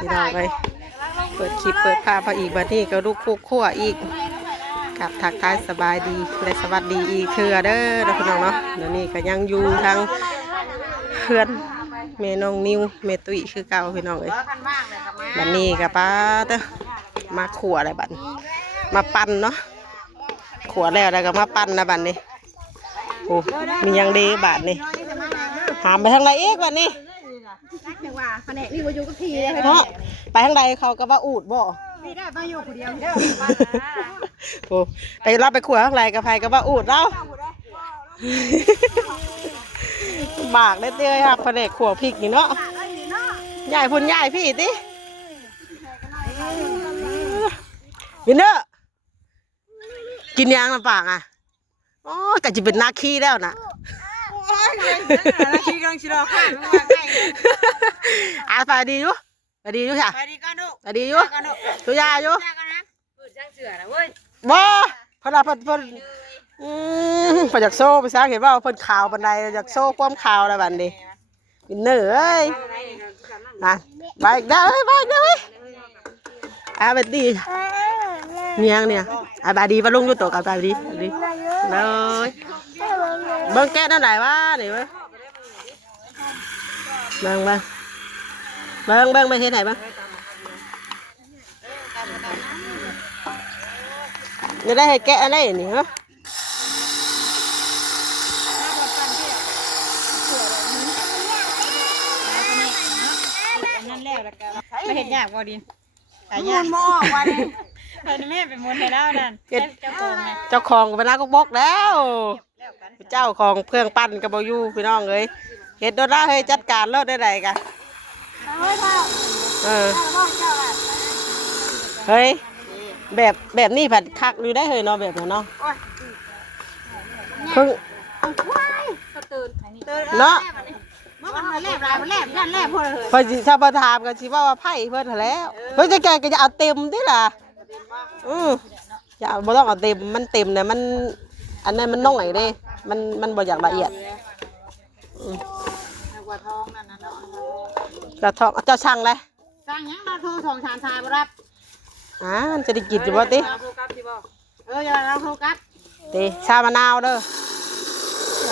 พี่น้องเลยเปิดคลิปเปิดภาพพออีกบัดนี้ก็ลูกคุกขั้วอีกกับทักทายสบายดีและสวัสดีอีกเทื่อเด้อพี่น้องเนาะเดี๋ยวนี้ก็ยังอยู่ทางเพื่อนเมน้องนิวเมตุยคือเก่าพี่น้องเลยบัดนี้กับป้าเด้อมาขั่วอะไรบัดมาปั่นเนาะขั่วแล้วก็มาปั่นนะบัดนี้โอ้มียังดีบาทนี่หามไปทางไหนอีกบัดนี้เนาะไปทางใดเขาก็ว่าอูดบ่ไม่ได้มาอยู่คนเดียวเด้อโอ้ไปรับไปขั่วทางไหนกับไผก็ว่าอูดเราบากได้เตี้ยครับแผนกขั่วพริกนี่เนาะใหญ่พุ่นใหญ่พี่ติวินเนอร์กินยางลำปางอ่ะอ๋อก็จะเป็นนาคีแล้วนะนาคีกำลังชิลล์ค่ะไปดีอยู่ไปดีอยู่ค่ะไปดีกันดูไปดีอยู่ตัวยาอยู่บ่พอเราเพิ่นพอจากโซ่ไปซะเห็นว่าเพิ่นข่าวบันไดจากโซ่ความข่าวอะไรบันดีวินเนอร์เอ้ยนะไปได้ไปได้ไปดีเนี่ยบาดีมาลงอยู่ตัวกับบาดีเลยเบิ้งแก้นั่นไหนวะนี่เบิ้งไม่เห็นไหนบ้างจะได้ให้แกะอะไรนี่ฮะนั่นแล้วไม่เห็นยากพอดีแต่ยากมอวันเพิ่นแม่ไปหมดแล้วนั่นเจ้าของเวลาก็บอกแล้วเจ้าของเครื่องปั้นกับบอยูพี่น้องเลยเห็ดโดนละเฮ้ยจัดการเลิศได้ไหนกันเฮ้ยแบบนี้ผัดคักดูได้เฮ้ยเนาะแบบนั้นเนาะเพิ่งเนาะมันแลบยันแลบพอเลยพอชาวบ้านถามกันชิว่าไผ่เพิ่นแล้วเพิ่นจะแกก็จะเอาเต็มดิล่ะอย่าบ่ต้องเอาเต็มมันเต็มเนี่ยมันอันนั้นมันน้องไหนเด้มันบ่อยากละเอียดกว่าทองนั่นน่ะเนาะกระทองเจ้าช่างเลยช่างยังเราโทรส่งชานชายบ่รับมันจะได้กินอยู่บ่ติอย่าเราโทรกลับติชามะนาวเด้อ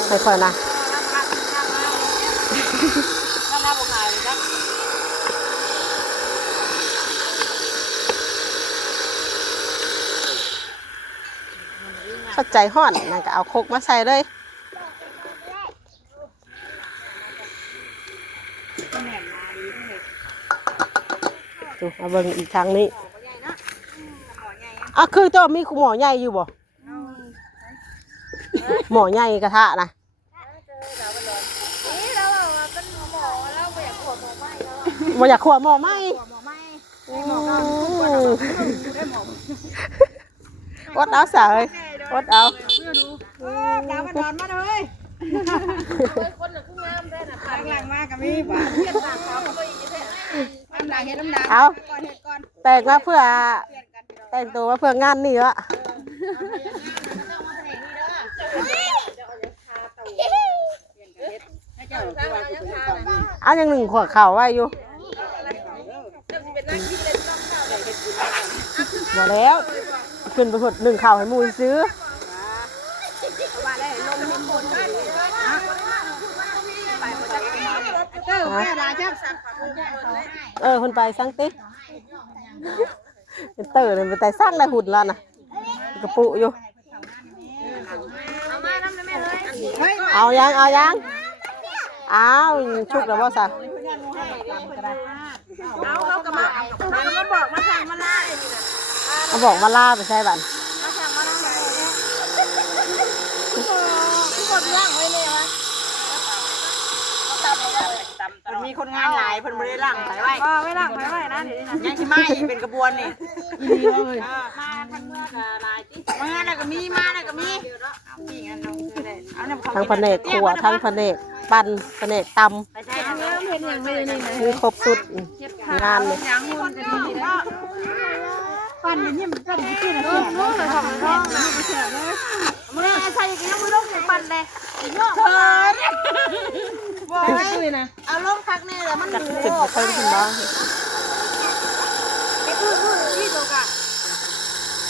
ไม่ค่อยนะเข้าใจห่อนนั่นก็เอาโคกมาใส่เลยดูเอาเบิ่งอีกทางนี้คือเจ้ามีหมอใหญ่อยู่บ่หมอใหญ่กระทะนะบ่อยากขวดหมอไหมอดเอาสาวอดเอาดาวมาดอนมาเลยคนหนึ่งคู่งามได้น่ะหลังมากับมีบ้านเทียนหลังเขาก็อีกแท้น้ำหลังเฮ็ดน้ำหลังเอาแต่งมาเพื่อแต่งตัวมาเพื่องานนี่วะเอาอย่างหนึ่งขวดข่าวไว้อยู่มาแล้วขึ้นไปขวดหนึ่งข่าวให้มูซื้อคนไปสร้างติ๊กเตอร์เลยไปสร้างอะไรหุ่นแล้วนะกระปุกอยู่เอายังเอาชุกแล้วบ่ซะเขากระบะเขาบอกมาสั่งมาล่าเขาบอกมาล่าไปใช่บันมาสั่งมาล่าทุกคนย่างไว้เลยวะมันมีคนงานหลายเพิ่นไม่ได้ล่างไปไว้ไม่ล่างไปไว้นะยังที่มาอีกเป็นกระบวนนี่มาทั้งเมื่อหลายที่มาอะไรก็มีมาอะไรก็มีทั้งแผนกขั่วทั้งแผนกปั่นแผนกตำมีครบสุดงานเลยปั่นนี่มันปั่นที่ไหนลูกเลยของน้องนะไม่เชื่อเลยมึงใส่ยังไงมึงลูกเนี่ยปั่นเลยเยอะ บอกให้เอาลงคักแน่แล้วมัน จักขึ้นเพิ่มขึ้นบ้าง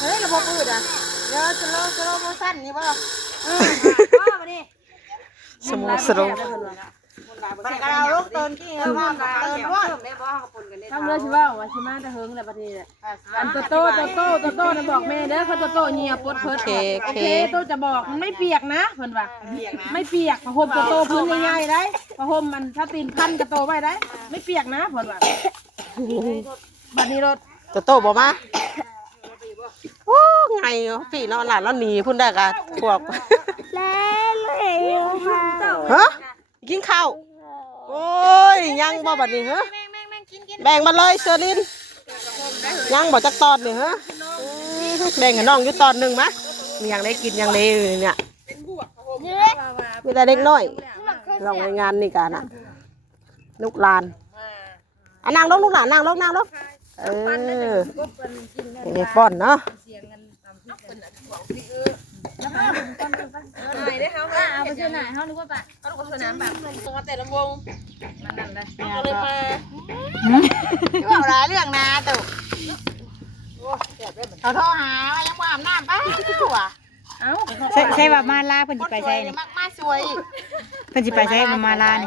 เฮ้ยระบบอืดอ่ะเดี๋ยวสโลโมชั่นนี่ป่ะ สมูทสโล มันก็เราลูกเตินที่เขาว่าเตินว่า ทำเลยสิว่าว่าสิมาแต่เฮิงแหละบัดนี้แหละอันโตโต้นะบอกแม่เด้อเขาโตเงียบปดเพิดโอเคโตจะบอกมันไม่เปียกนะเพิ่นว่าไม่เปียกผ้าห่มโตพื้นใหญ่ๆได้ผ้าห่มมันถ้าตีนพันกระโตไว้ได้ไม่เปียกนะเพิ่นว่าบัดนี้รถ โตบอกมาโอ้ไงพี่เนาะหลานเราหนีพุ่นได้กะพวกฮะกินข้าวโอ้ยยังบ่บัดนี้ฮะแบ่งมาเลยเชอรินยังบ่จักตอนนี่ฮะแบ่งให้น้องอยู่ตอนหนึ่งมะมีอย่างได้กินอย่างได้เนี่ยมีแต่เด็กน้อยลองในงานนี่กันนะลูกหลานนั่งลงลูกหลานนั่งลงเออนี่ป้อนเนาะ เอาไปเชื่อไหนเฮานึกว่าปะเขานึกว่าสนามแบบมาแต่ลำวงมันนั่นเลยเอาเลยมา ว่าหลายเรื่องนะตู่เขาโทรหายังว่าอาบน้ำป้าว่ะ เอ้า ใช่ว่ามาลาเพิ่นสิไปใช่นี่ มาสวย เพิ่นสิไปใช่มาลานี่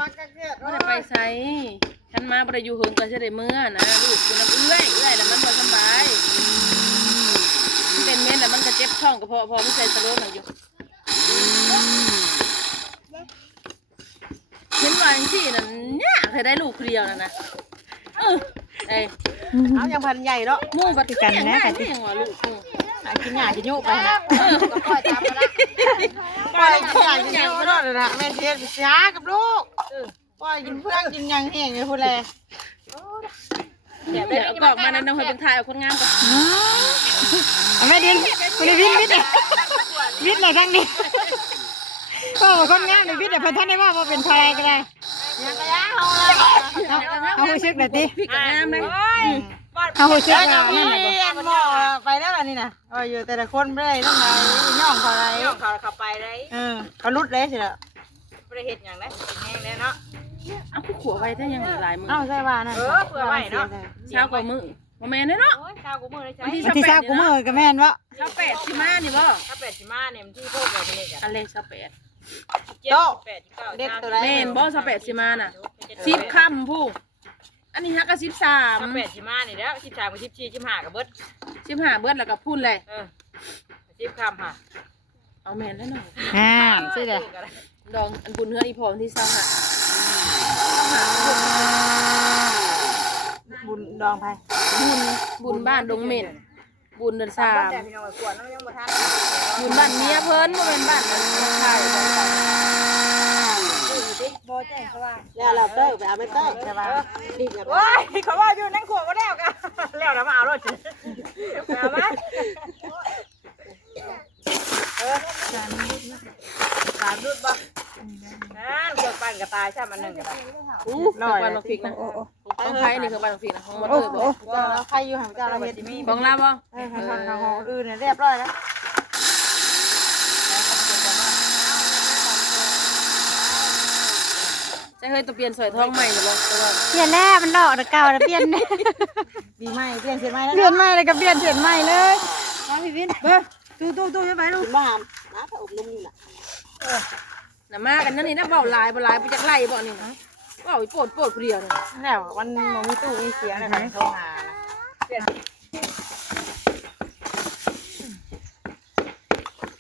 บ่ได้ไปไสฉันมาบ่ได้อยู่เฮิงก็สิได้มื้อนะลูกอยู่น้ำเอื้อยแล้วมันบ่สบายเป็นเม็ดแล้วมันก็เจ็บท้องกระเพาะพอมันใส่สโลน่ะอยู่เห็นว่าจังซี่นั่นยากให้ได้ลูกเดียวนั่นนะเอ้ย เอายังพันใหญ่เนาะ หมู่บัดกันนะกันที่ว่าลูก กินหยากินยุไปนะก็ปล่อยตามมาละปล่อยกินหยากินยุไม่รอดเลยนะแม่เทียนเสียกับลูกปล่อยกินเพื่อนกินยังแห้งเลยพูดเลย เดี๋ยวกอกมานั้นต้องให้เป็นทายเอาคนงามก่อน เอาแม่ดินบ่ได้วิทย์น่ะทางนี้ก็คนงามนี่วิทย์เพิ่นท่านได้ว่าบ่เป็นทายก็ได้ ยังกระยาเอาเลย เอาฮู้สึกได้ติ พี่กับงามเลย เอาฮู้สึก แล้ว ว่า จะ นั่น มี น่ะบ่ อันหม้อไปแล้วนี่นะอยู่แต่ละคนไม่ได้ต้องไหนย่องเขาไรย่องเขาไปเลยเขาลุดเลยสิละไม่ได้เห็ดอย่างนั้นแห้งเลยเนาะ เอาคู่ขัวไว้ได้ยังหลายมือ เอ้าใช่ว่านั่นเผื่อไว้เนาะ เช้ากว่ามือบ่แม่นเนาะ เช้ากูมือเลยใช่ วันที่20กูมื้อก็แม่นบ่ เช้า8สิมานี่บ่ ถ้าเป็ดชิมาเนี่ยมันที่พวกแบบนี้กัน อันเลขเช้า8 โต๊ะเด็ดตัวไร แม่นบ่เช้า8สิมาน่ะ10ค่ำผู้อันนี้ฮักก็ ถ้าเป็ดชิมาเนี่ยแล้ว13กับ14 15กับเบิด 13 15เบิดแล้วก็พุ่นเลย 10คำค่ะ เอาแม่นแล้วหน่อย สิเด้อ ดองอันบุญเฮืออีพอที่25 บุญดองไป บุญบ้านดงเม่นบุญเดือน3 แต่พี่น้องขวดแล้วยังบ่ทัน บุญบ้านเมียเพิ่นบ่เป็นบ้านนั้นใช่ แล้วเราเต้ไปเอาไปเต้ใช่ป่ะดีกับ ว้ายเขาว่าอยู่นั่งขวดก็แล้วกันแล้วแล้วมาเอารถจ้ะเอามาสามรุ่นบ่นั่นขวดปั่นกระตายใช่มันหนึ่งกระตาย ลอยมาฟิกนะของไผนี่คือบ้านฟิกนะของมอเตอร์บ่ เจ้าเราใครอยู่ห่างเจ้าเราเห็ดมี ของเราบ่ ของอื่นเนี่ยเรียบร้อยแล้ว จะเคยตัวเปลี่ยนสอยทองใหม่หรือบ่ตัว เปลี่ยนแล้วมันดอกแต่เก่าแล้วเปลี่ยน ปีใหม่เปลี่ยนเสร็จไหมแล้ว เปลี่ยนใหม่เลยก็เปลี่ยนเปลี่ยนใหม่เลยมาพี่วินเบ้อตู้จะไปลูก บ้านนะถ้าอบรมนี่น่ะ น่ะมากันนั่นนี่นะเว้าหลายบ่หลายไปจักไล่บ่นี่นะเว้าอีโปดผู้เดียวนี่ แล้วมันมีตู้มีเสียงอะไรโทรหา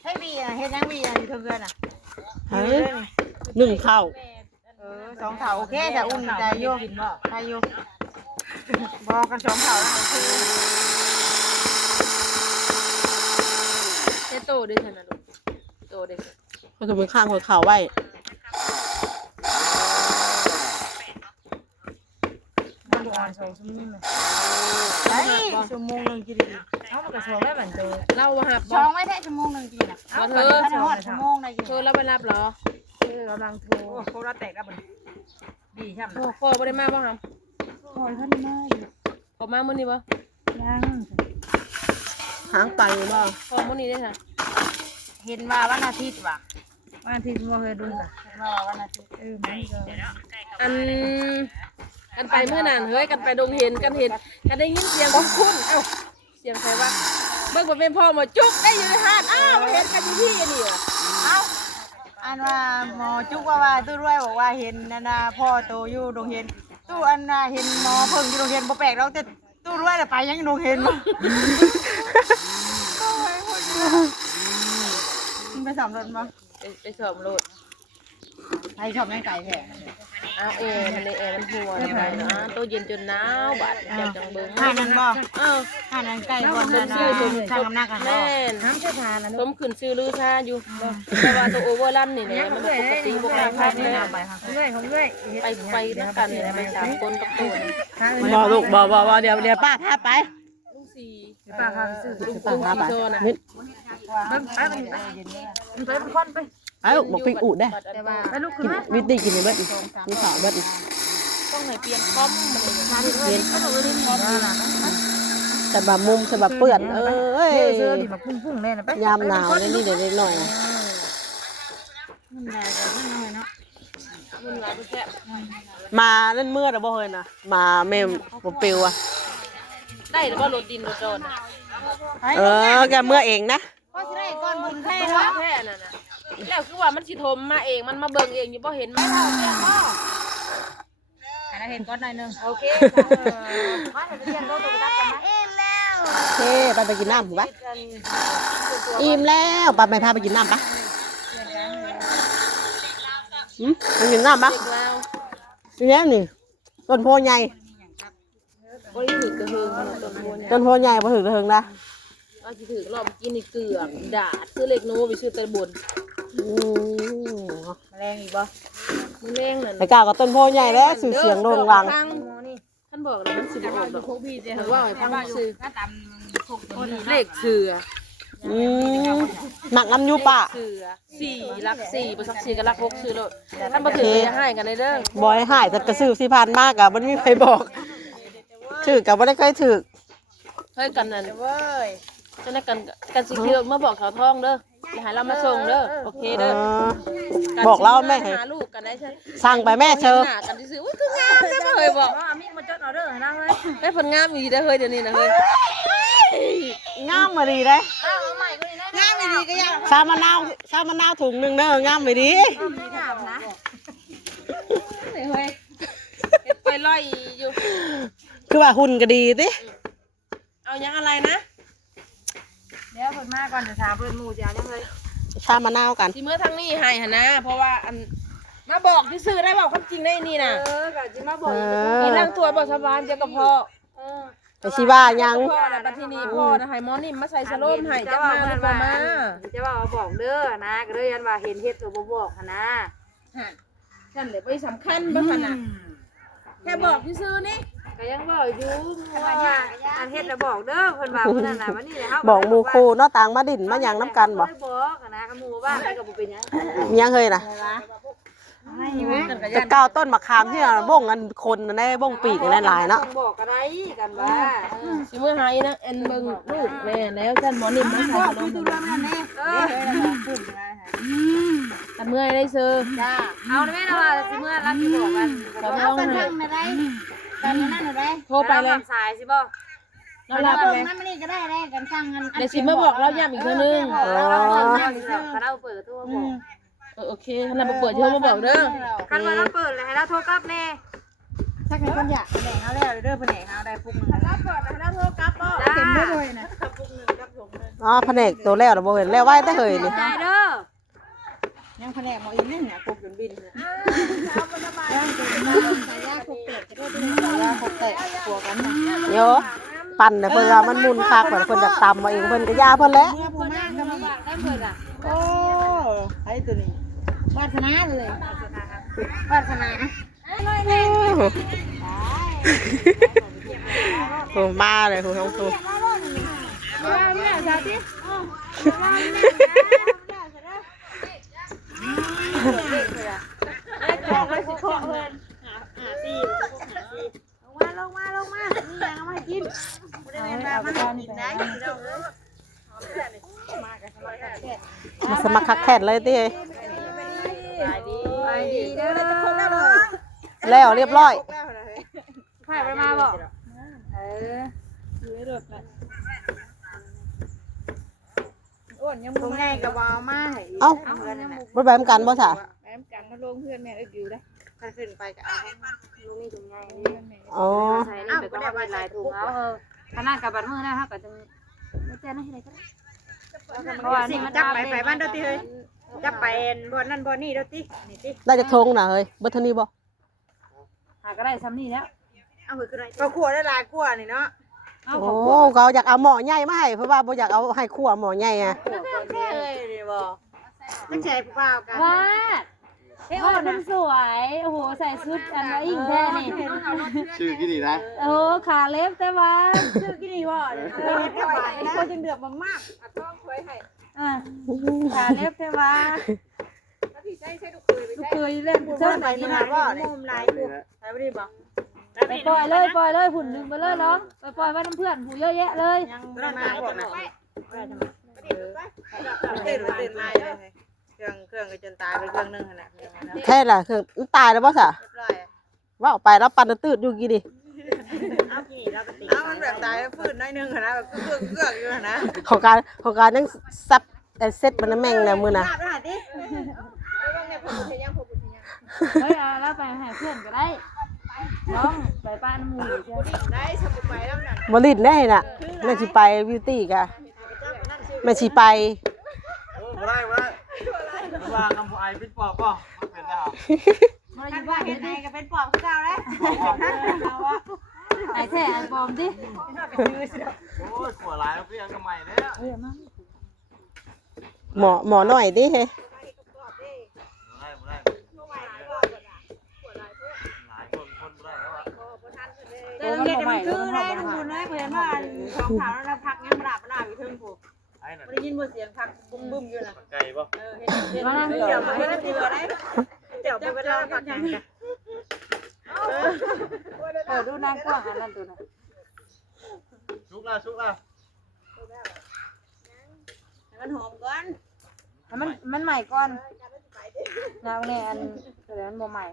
ให้บีอ่ะเฮ็ดยังบีอ่ะอยู่เพื่อนอ่ะ เฮ้ยหนึ่งข้าว สองเถาโอเคแต่อุ่นใจโยใจโยบอกกันสองเถา เจ้โตเด้ซั่นน่ะลูกโตเด้ มันคือเป็นข้างหัวเข่าไว้ มันอ่อนสองชั่วโมงเลยไอ้ชั่วโมงนึงกินดีเอามันกระสอบได้บันเจอ เราบ่ฮับ ช่องไม่ได้ชั่วโมงนึงกินอ่ะเอาเธอชั่วโมงได้กิน โทรแล้วไปรับเหรอ กำลังโทรโทรแตกแล้วมันดีใช่ไหม พ่อบ่ได้มาบ่ฮับ โอ้ยท่านมา พ่อมามื้อนี้บ่ ยัง หางไปบ่ พ่อมื้อนี้ได้ค่ะ เห็นว่าวันอาทิตย์ว่ะ วันที่บ่เคยดู ม กันไปเมื่อนั้นเฮ้ยกันไปดงเห็นกันได้ยินเสียงคุ้นเอ้าเสียงใครวะเบิ่งบ่เป็นพ่อหมอจุกได้อยู่ในหาดอ้าวเห็นกันอยู่ที่นี่เอ้า อันว่าหมอจุกว่าตู้รวยบอกว่าเห็นนั่นน่ะพ่อโตอยู่โรงเรียนตู้อันน่ะเห็นหมอเพิ่งอยู่โรงเรียนบ่แปลกแล้วแต่ตู้รวยน่ะไปยังโรงเรียนบ่ไปสอบรถบ่ ไปสอบโลด ใครชอบแม่ไก่แท้ อ้าวมันในแอร์มันหัวไปนะตู้เย็นจนหนาวบาดจังเบิ่ง ห้านั่นบ่ อ้าว ห้านั่นไก่บ่นั่นน่ะช่างน้ำหนักกัน แม่นน้ำเชื้อรานะผมขึ้นซื้อลือชาอยู่แต่ว่าตัวโอเวอร์ลันนี่เนี่ยมันปกติบ่กล้าพลาดเลยไปนักกันเนี่ยไป3คนกับตัว บ่ลูกบ่เดี๋ยวป้าพาไป ลุงสี ป้าพาไปซื้อป้าพาไปนิดไอ้ลูกบอกปิ้งอูดได้กินวิตตี้กินในเบิดมีข่าวเบิด ต้องให้เปลี่ยนคอมมันเลย เรียนแต่แบบมุมแต่แบบเปื่อนยามหนาวนี่เดี๋ยวหน่อยมาเล่นเมื่อหรือบ่เฮ้ยนะมาเมมบ่ปิวอ่ะ ได้หรือว่ารถดินรถโดน แกเมื่อเองนะ ก็สิได้ก้อนบุญแท้ แค่นั่นน่ะแล้วคือว่ามันสิทมมาเองมันมาเบิ่งเองอยู่บ่เห็นไหมเท่าเพียงพ่อ อันนั้นเห็นก้อนหน่อยนึง โอเค มาเรียนรถตัวนักกันมั้ยแล้ว โอเคไปกินน้ำถูกปะอิ่มแล้วไปพาไปกินน้ำปะไปกินน้ำปะทีนี้นี่ต้นโพใหญ่ บ่ได้ถือกระเฮิง ต้นโพใหญ่พอถึงกระเทิงนะ เอาสิถือรอบกินนี่เกลือกดาดซื้อเล็กโน้ไปซื้อแต่บน แมลงอีกบ่ มันแรงนั่น ไอ้ก้าวกับต้นโพใหญ่แล้วสื่อเสียงโด่งดัง ท่านบอกเลยมันสิบ่ออกดอกถือว่าให้ฟังซื้อเลขเสือ หนักน้ำยูปะ เสือ4รัก4บ่ซัก4ก็รัก6ซื้อโลดท่านบ่ถือจะให้กันได้เด้อบ อยหายแต่กระสือ4,000มากอะมันไม่มีใครบอกถือกับไม่ได้เคยถือ เฮ้ยกันนั่น เว้ย จะได้กันสิคือมาบอกเขาท้องเด้ออย่าให้เรามาส่งเด้อโอเคเด้อ บอกเล่าแม่ หาลูกกันได้ใช่ สั่งไปแม่เชิญ หากันซื่ออุ้ยคืองามได้บ่เฮ้ยบอก ว่ามีมาจดออเดอร์นะเฮ้ย แม่ผลงามอยู่ได้เฮ้ยเดี๋ยวนี้นะเฮ้ย งามมาดีเลย เอาใหม่ก็ได้งามดีก็ยัง ชามะนาวถุงหนึ่งเด้องามไปดี มีถามนะ เฮ้ยไปลอยอยู่ คือว่าหุ่นก็ดีสิ เอายังอะไรนะ เดี๋ยวเพิ่นมาก่อนจะถามเพิ่นหมู่จะยังเลย ชามะนาวกัน สิเมื่อทางนี้ให้หนะเพราะว่าอันมาบอกซื่อได้บอกความจริงได้นี่นะ ก็สิมาบอก มีร่างตัวบอกสบายเจ้ากับพ่อ ไปชิว่ายัง พ่อนะบัดทีนี้พ่อนะให้หมอนิ่มมาใส่สโลมให้จะมาหรือบ่มา จะว่าบอกเด้อนะก็เลยยันว่าเห็นเฮ็ดตัวบ่บอกนะ ฉันเลยไม่สำคัญบ้างนะแค่บอกซื่อนี่ ก็ยังบอกอยู่ว่าอันเฮ็ดแล้วบอกเด้อเพิ่นว่าเพิ่นนั่นน่ะวันนี้เฮา บอกหมู่ครูเนาะต่างมาดินมาหยังน้ำกันบ่ บอกนะกับหมู่ว่าอะไรก็บ่เป็นหยัง ยังเคยนะ ให้แม่ แต่ก้าวต้นมะขามที่เราบ้งกันคนได้บ้งปีกกันหลายเนาะ บอกอะไรกันว่า สิเมื่อไห้นะเอ็นเบิ่งลูกแม่แล้วฉันหมอนิ่มมาใส่สโลม แต่เมื่อยได้ซื้อ จ้าเอาได้แม่นะว่าสิเมื่อรับสิบอกกัน เอากันทางไหน กันนั่นได้ โทรไปเลย สายสิบ่ เรารับไปเลย นั่นมันนี่ก็ได้ได้กันสั่งกัน เดี๋ยวสิมาบอกเราย้ำอีกเทื่อนึง เราเปิดตัวบอก โอเคขนาดมาเปิดเชื่อมาบอกเด้อ คันว่าเราเปิดเลยให้เราโทรกลับแน่ถ้าใครคนอยากแหน่งเอาแล้วเด้อแผนกเอาได้ปุ๊บนึงเราเปิดให้เราโทรกลับบ่เต็มด้วยนะ อ๋อแผนกตัวแล้วเราบ่เห็นแล้วไว้แต่เคยนี่ ได้เด้อยังแผนกหมออีกนี่เนี่ยปุ๊บจนบินเนี่ย โยปั่นเนี่ยเพิ่นว่ามันมุนคักแบบเพิ่นอยากตำมาเองเพิ่นก็ย่าเพิ่นแล้ว โอ้ไอ้ตัวนี้วาสนาเลยวาสนา โอ้มาเลยคุณท้องตูลงมานี่ยังเอามากินไม่ได้มามันกินได้ สมัครคักแค่นเลยติ ไป ายดีเด้อ แล้วเรียบร้อย ไผ่ไปมาบ่อยู่ในรถน่ะอ้วนยัง ตรงไงกับวาวมาให้ เอ้าบ่แบบกันบ่ซะ แม่กันมาลงเพื่อนแม่อยู่ได้ ถ้าขึ้นไปก็เอา ลุงนี่ถุงใหญ่นี่ อ๋อ ใส่นี่ไปก็เป็นลายถุงเอาขนาดกับบัดมือนะฮะก็จะไม่แจ้งให้ได้ก็ได้เพราะว่านี่มัน จับไปบ้านเด้อติเฮ้ยจับไปบ่นั่นบ่นี่เด้อตินี่ติ ได้จากทงน่ะเฮ้ยเบิดเท่านี้บ่ หาก็ได้ซ้ำนี่แล้ว เอาหือขึ้นหน่อยก็ขัวได้หลายขัวนี่เนาะ เอา โอ้เขาอยากเอาหม้อใหญ่มาให้เพราะว่าบ่อยากเอาให้คั่วหม้อใหญ่อะ เอ้ยนี่บ่จังแชร์ผู้บ่าวกัน ว้าว่ามันสวยโอ้โหใส่ชุดอันว่าอิ่งแท้นี่ ชื่อกี่ดีนะ โอ้ขาเล็บแต่ว่า ชื่อกี่นี่บ่คนจังเดือดมาก ขาเล็บแต่ว่าลูกเคยเล่น ๆ เชิญ ไป ไหน นี่ นี่ นะ นะ บ่มุมลายกูไปบ่ดีบ่ ไปปล่อยเลยหุ่นหนึ่งไปเลยน้องไปปล่อยไว้น้ำเพื่อนผู้เยอะแยะเลย ยังบ่ได้มาบ่นะตื่นมาเลยเครื่องก็จนตายไปเครื่องนึงขนาดนี้นะ แค่ล่ะคือมันตายแล้วบ่ซะ เรียบร้อย ว่าออกไปแล้วปันตืดอยู่กี่ดิ เอามันแบบตายแล้วฟื้นน้อยนึงนะแบบเกือกอยู่นะ ของการยังซับเซ็ตมันนะแม่งแล้วมื้อน่ะ ลาบหาดิ เฮ้ยเอาแล้วไปหาเพื่อนก็ได้น้องไปป้านหมู่ใช่ไหม ได้สมุไปแล้วนั่น บ่ลิ้นแน่น่ะแม่สิไปบิวตี้กะแม่สิไป บ่ได้ว่าคำพูไอเป็นปอบป่ะมันเป็นได้หรอ มาอ ท่าน ยู่ ว่า บ้าน เห็ เห็ น น ไง ดิ ก็เป็นปอบคือเก่าแล้ว ไอ้แท้ไอ้ปลอมดิ โอ้ยขวดหลายแล้วเพียงทำไมเนี่ย เออมา หมอหน่อยดิเฮ้ บ่ได้หลายคนบ่ได้แล้วอ่ะ แต่เราเห็นมันคือได้ทั้งคุณเลยเห็นว่าสองขาวแล้วพักยังประดับอยู่เทิงผูก ไอ้นั่น ได้ยินเสียงพักบึ้มอยู่นะ ไก่ป่ะ เห็นเดี๋ยวไม่ได้เตือได้เดี๋ยวไปได้พักยัง ดูนางกว้างอันนั้นตัวน่ะ ชุกละ มันหอมก่อน มันใหม่ก่อนนางเนี่ยอันแต่มันบ่ใหม่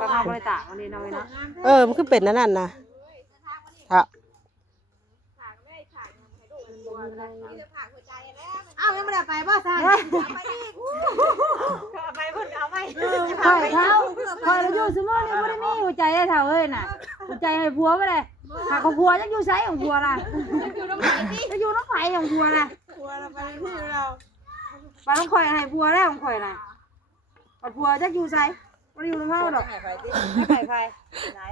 กระเพราบริตาวันนี้น้อยนะ มันคือเป็นนั่นน่ะค่ะ อ้าวยังไม่ได้ไปบ่ซ่าไปอีกไปเพิ่นเอาไป คอยเท้าคอยเราอยู่สมอนี่ไม่ได้มีหัวใจได้เท่าเอ้ยน่ะหัวใจให้ผัวไปเลยหากของผัวจะอยู่ไซของผัวล่ะจะอยู่น้ำไผ่ของผัวล่ะ กลัวเราไปที่เรา ปลาต้องคอยให้ผัวแล้วของคอยน่ะผัวจะอยู่ไซไม่ได้อยู่น้ำเผาดอกไม่ไผ่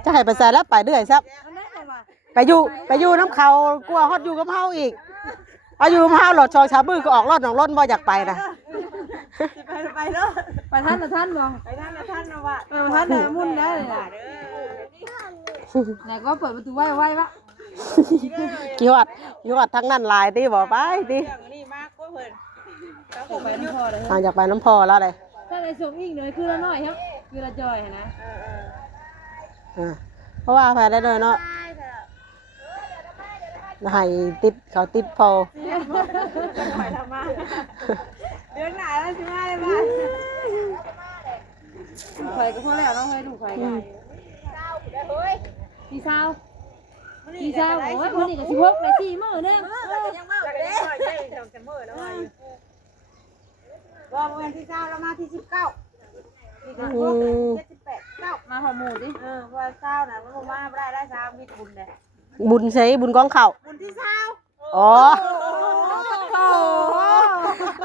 จะให้ไปใส่แล้วไปเรื่อยซับไปอยู่น้ำเขากลัวฮอดอยู่กับเฮาอีกเอาอยู่กับเฮาหลอดชอชาบื้อก็ออกรอดหนองร่นบ่อยากไปนะ ไปเด้อ ไปท่านบ่ ไปท่านนะว่า ไปท่านเลยมุ่นได้เลยไหนก็เปิดประตูไว้วะ กี่ฮอดทั้งนั้นหลายติบ่ไปติ อย่างนี้มากก็เพิ่นแล้วผม ไปน้ำพอเลย อยากไปน้ำพอแล้วเลย ถ้าในส่งอีกหน่อยคือละน้อยครับคือละจอยนะ เพราะว่าไปได้เลยเนาะให้ติดเขาติดพอ ไปทำมาเดือนไหนแล้วสิมาเลยบ้าน ข่อยก็พอแล้วน้องให้ดูข่อยกันพี่สาวโอ้ยวันนี้ก็16เลย4มื้อนึง ยังมาเด้อเด้อจะมื้อแล้วว่าอยู่บ่เมื่อที่9แล้วมาที่19ที่78 9 มาหอหมูดิ ว่า9น่ะมันบ่มาบ่ได้3มีบุญเด้ บุญใช้บุญกองเข่า บุญที่20 อ๋อ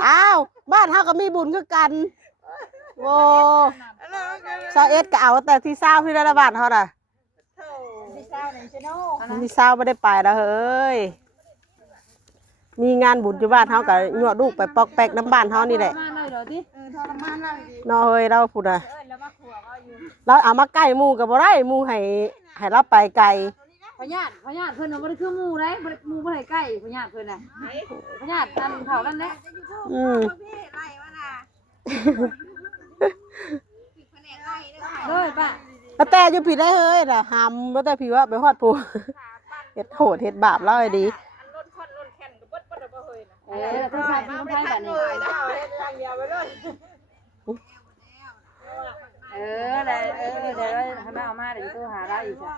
อ้าวบ้านเฮาก็มีบุญคือกันโว้ซาเอสก็เอาแต่ที่เศร้าที่ได้บ้านเฮาน่ะ ที่20นี่ชโน ที่เศร้าไม่ได้ไปแล้วเฮ้ยมีงานบุญอยู่บ้านเฮาก็ยั่วลูกไปปอกแปกน้ำบ้านเฮานี่แหละ มาหน่อยเดี๋ยวดิ ทรมานแล้วดี น้อเฮ้ยเราพูดน่ะ แล้วมาขัวก็อยู่ เราเอามาใกล้หมู่ก็บ่ได้หมู่ให้เราไปไกล พญาติเพิ่นน่ะบ่ได้คือหมู่ได้หมู่บ่ได้ใกล้พญาติเพิ่นน่ะพญาติอันเฒ่ากันแหละ อืม พี่ไล่วะน่ะ เลยป้า แต่อยู่ผิดได้เฮ้ยน่ะหำบ่แต่พี่ว่าไปฮอดผู้เฮ็ดโหดเฮ็ดบาปแล้วไอ้ดี ต้องใส่พี่น้ำไผ่แบบนี้ เอาเฮ็ดอย่างเดียวไปเลย ได้เดี๋ยวให้มาเอามาเดี๋ยวตู้หาได้อีกจ้ะ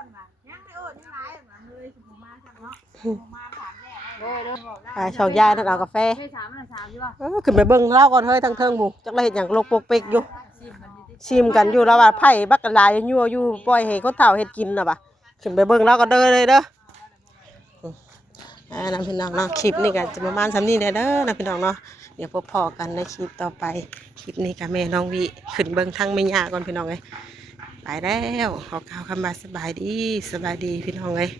ไปชองยายนั่นเอากาแฟ ให้ถามมันถามอยู่ว่า ขึ้นไปเบิ่งเล่าก่อนเฮ้ยทางเทิงบุจักเลยเห็นอย่างโลกปกเปกอยู่ชิมกันอยู่แล้วว่าไผ่บักกะลายยั่วอยู่ปล่อยให้คนเฒ่าเฮ็ดกินน่ะบ่ะขึ้นไปเบิ่งเล่าก็เด้อเลยเด้อนะพี่น้องเนาะคลิปนี้ก็จะประมาณซ้ำนี้เด้อนะพี่น้องเนาะเดี๋ยวพบพอกันในคลิปต่อไปคลิปนี้กับแม่น้องวิขึ้นเบิ่งทางแม่ย่าก่อนพี่น้องเอ้ยไปแล้วขอกล่าวคำว่าสบายดีพี่น้องเอ้ย